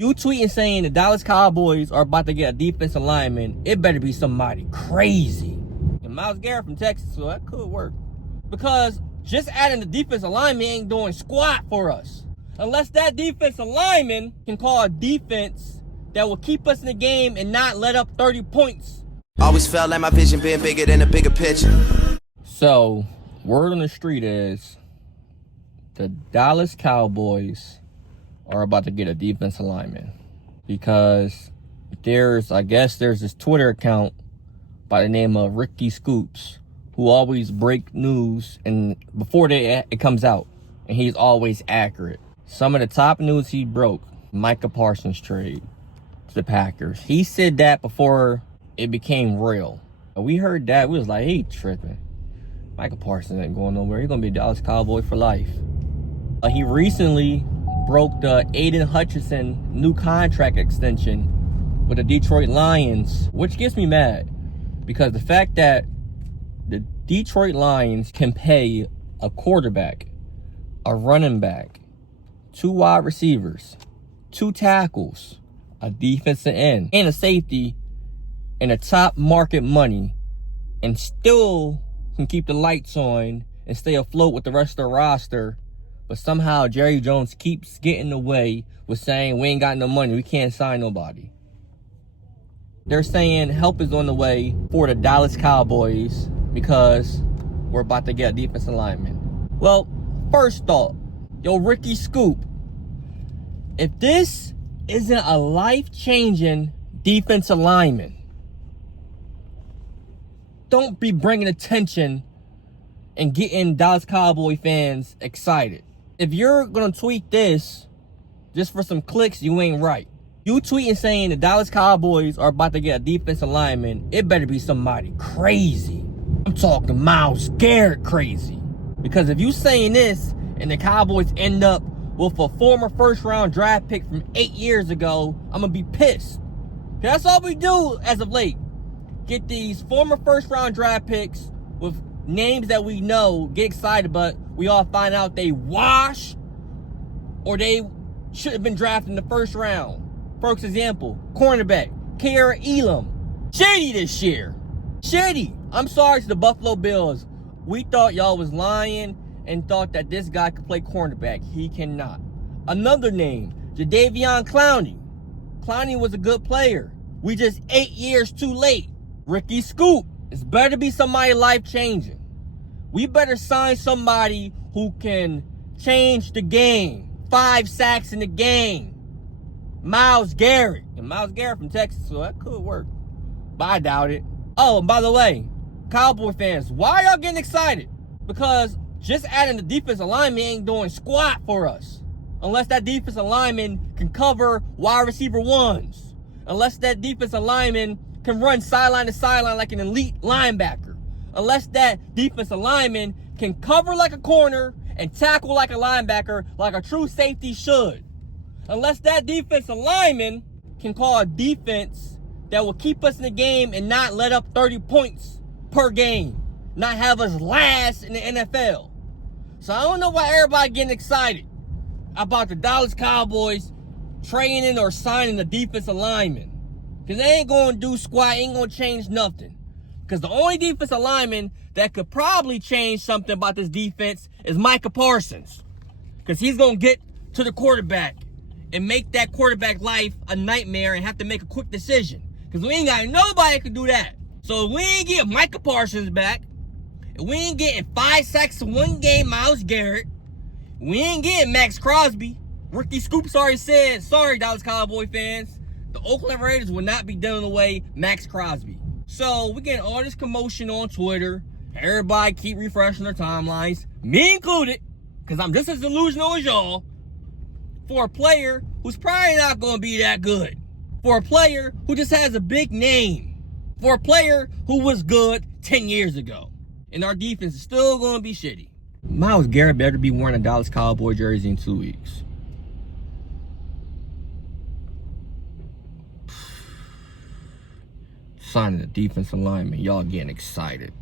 You tweeting saying the Dallas Cowboys are about to get a defensive lineman, it better be somebody crazy. And Myles Garrett from Texas, so that could work. Because just adding the defensive lineman ain't doing squat for us. Unless that defensive lineman can call a defense that will keep us in the game and not let up 30 points. Always felt like my vision being bigger than a bigger picture. So, word on the street is the Dallas Cowboys are about to get a defensive lineman. Because there's this Twitter account by the name of Ricky Scoops who always break news and before it comes out. And he's always accurate. Some of the top news he broke, Micah Parsons trade to the Packers. He said that before it became real. And we heard that, we was like, he tripping. Micah Parsons ain't going nowhere. He's going to be a Dallas Cowboy for life. He recently broke the Aiden Hutchinson new contract extension with the Detroit Lions, which gets me mad. Because the fact that the Detroit Lions can pay a quarterback, a running back, 2 wide receivers, 2 tackles, a defensive end, and a safety, and a top market money, and still can keep the lights on and stay afloat with the rest of the roster, but somehow Jerry Jones keeps getting away with saying we ain't got no money, we can't sign nobody. They're saying help is on the way for the Dallas Cowboys because we're about to get a defensive lineman. Well, first thought, yo, Ricky Scoop, if this isn't a life-changing defensive lineman, don't be bringing attention and getting Dallas Cowboy fans excited. If you're going to tweet this just for some clicks, you ain't right. You tweeting saying the Dallas Cowboys are about to get a defensive lineman, it better be somebody crazy. I'm talking Myles Garrett crazy. Because if you saying this and the Cowboys end up with a former first-round draft pick from 8 years ago, I'm going to be pissed. That's all we do as of late. Get these former first-round draft picks with names that we know, get excited, but we all find out they wash or they should have been drafted in the first round. For example, cornerback, Kara Elam. Shady this year. Shady. I'm sorry to the Buffalo Bills. We thought y'all was lying and thought that this guy could play cornerback. He cannot. Another name, Jadeveon Clowney. Clowney was a good player. We just 8 years too late. Ricky Scoop. It's better be somebody life-changing. We better sign somebody who can change the game. 5 sacks in the game. Myles Garrett. And Myles Garrett from Texas, so that could work. But I doubt it. Oh, and by the way, Cowboy fans, why y'all getting excited? Because just adding the defensive lineman ain't doing squat for us. Unless that defensive lineman can cover wide receiver ones. Unless that defensive lineman can run sideline to sideline like an elite linebacker. Unless that defensive lineman can cover like a corner and tackle like a linebacker like a true safety should. Unless that defensive lineman can call a defense that will keep us in the game and not let up 30 points per game. Not have us last in the NFL. So I don't know why everybody getting excited about the Dallas Cowboys training or signing a defensive lineman. Because they ain't going to do squat, ain't going to change nothing. Because the only defensive lineman that could probably change something about this defense is Micah Parsons. Because he's going to get to the quarterback and make that quarterback life a nightmare and have to make a quick decision. Because we ain't got nobody that can do that. So if we ain't getting Micah Parsons back, if we ain't getting 5 sacks in one game, Myles Garrett, we ain't getting Max Crosby. Ricky Scoops already said, sorry, Dallas Cowboy fans, the Oakland Raiders will not be dealing away Max Crosby. So we getting all this commotion on Twitter. Everybody keep refreshing their timelines, me included, because I'm just as delusional as y'all, for a player who's probably not going to be that good. For a player who just has a big name. For a player who was good 10 years ago. And our defense is still going to be shitty. Myles Garrett better be wearing a Dallas Cowboy jersey in 2 weeks. Signing a defensive lineman, y'all getting excited.